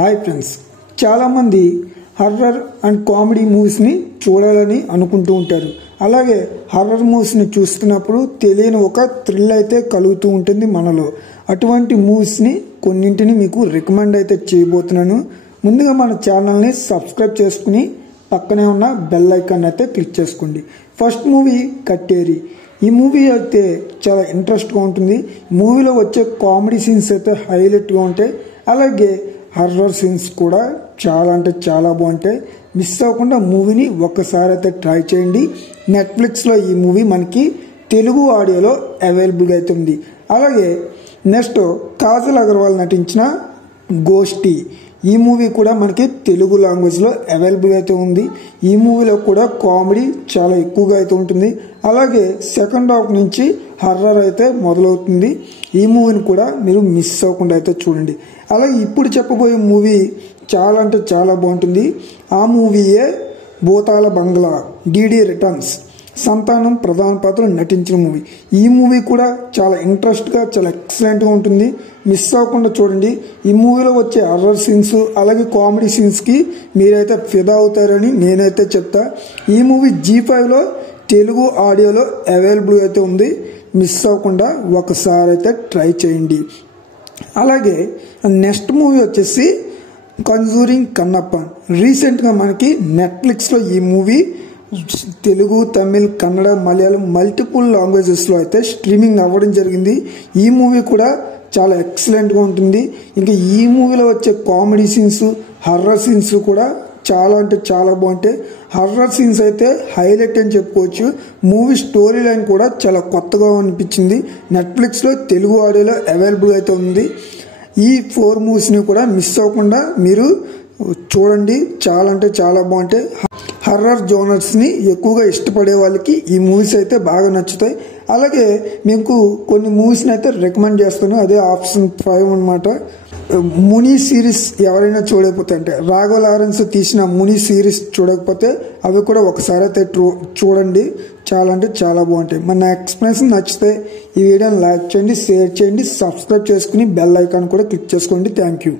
Hi friends, చాలామంది horror and comedy మూవీస్ని చూడాలని అనుకుంటూ ఉంటారు. అలాగే హర్రర్ మూవీస్ని చూస్తున్నప్పుడు తెలియని ఒక థ్రిల్ అయితే కలుగుతూ ఉంటుంది మనలో. అటువంటి మూవీస్ని కొన్నింటిని మీకు రికమెండ్ అయితే చేయబోతున్నాను. ముందుగా మన ఛానల్ని సబ్స్క్రైబ్ చేసుకుని పక్కనే ఉన్న బెల్ ఐకాన్ అయితే క్లిక్ చేసుకోండి. First movie Katteri. ఈ మూవీ అయితే చాలా ఇంట్రెస్ట్గా ఉంటుంది. మూవీలో వచ్చే కామెడీ సీన్స్ అయితే హైలైట్గా ఉంటాయి. అలాగే హర్రర్ సీన్స్ కూడా చాలా అంటే చాలా బాగుంటాయి. మిస్ అవ్వకుండా మూవీని ఒక్కసారి అయితే ట్రై చేయండి. నెట్ఫ్లిక్స్లో ఈ మూవీ మనకి తెలుగు ఆడియోలో అవైలబుల్గా అయితే ఉంది. అలాగే నెక్స్ట్ కాజల్ అగర్వాల్ నటించిన గోష్టి. ఈ మూవీ కూడా మనకి తెలుగు లాంగ్వేజ్లో అవైలబుల్ అయితే ఉంది. ఈ మూవీలో కూడా కామెడీ చాలా ఎక్కువగా అయితే ఉంటుంది. అలాగే సెకండ్ హాఫ్ నుంచి హర్రర్ అయితే మొదలవుతుంది. ఈ మూవీని కూడా మీరు మిస్ అవ్వకుండా అయితే చూడండి. అలాగే ఇప్పుడు చెప్పబోయే మూవీ చాలా అంటే చాలా బాగుంటుంది. ఆ మూవీయే భూతాల బంగ్లా, డిడి రిటర్న్స్. సంతానం ప్రధాన పాత్రలో నటించిన మూవీ. ఈ మూవీ కూడా చాలా ఇంట్రెస్ట్గా చాలా ఎక్సలెంట్గా ఉంటుంది. మిస్ అవ్వకుండా చూడండి. ఈ మూవీలో వచ్చే హర్రర్ సీన్స్ అలాగే కామెడీ సీన్స్కి మీరైతే ఫిదా అవుతారని నేనైతే చెప్తా. ఈ మూవీ G5లో తెలుగు ఆడియోలో అవైలబుల్ అయితే ఉంది. మిస్ అవ్వకుండా ఒకసారి అయితే ట్రై చేయండి. అలాగే నెక్స్ట్ మూవీ వచ్చేసి కంజూరింగ్ కన్నప్ప. రీసెంట్గా మనకి నెట్ఫ్లిక్స్లో ఈ మూవీ తెలుగు, తమిళ్, కన్నడ, మలయాళం మల్టిపుల్ లాంగ్వేజెస్లో అయితే స్ట్రీమింగ్ అవ్వడం జరిగింది. ఈ మూవీ కూడా చాలా ఎక్సలెంట్గా ఉంటుంది. ఇంకా ఈ మూవీలో వచ్చే కామెడీ సీన్స్, హర్రర్ సీన్స్ కూడా చాలా అంటే చాలా బాగుంటాయి. హర్రర్ సీన్స్ అయితే హైలైట్ అని చెప్పుకోవచ్చు. మూవీ స్టోరీ లైన్ కూడా చాలా కొత్తగా అనిపించింది. నెట్ఫ్లిక్స్లో తెలుగు ఆడియోలో అవైలబుల్ అయితే ఉంది. ఈ 4 మూవీస్ని కూడా మిస్ అవ్వకుండా మీరు చూడండి. చాలా అంటే చాలా బాగుంటాయి. హర్రర్ జోనర్స్ని ఎక్కువగా ఇష్టపడే వాళ్ళకి ఈ మూవీస్ అయితే బాగా నచ్చుతాయి. అలాగే మీకు కొన్ని మూవీస్ని అయితే రికమెండ్ చేస్తాను. అదే ఆప్షన్ 5 అనమాట. ముని సిరీస్ ఎవరైనా చూడకపోతే, అంటే రాఘవ లారెన్స్ తీసిన ముని సిరీస్ చూడకపోతే అవి కూడా ఒకసారి అయితే చూడండి. చాలా అంటే చాలా బాగుంటాయి. మన ఎక్స్ప్లెనేషన్ నచ్చితే ఈ వీడియోని లైక్ చేయండి, షేర్ చేయండి, సబ్స్క్రైబ్ చేసుకుని బెల్ ఐకాన్ కూడా క్లిక్ చేసుకోండి. Thank you.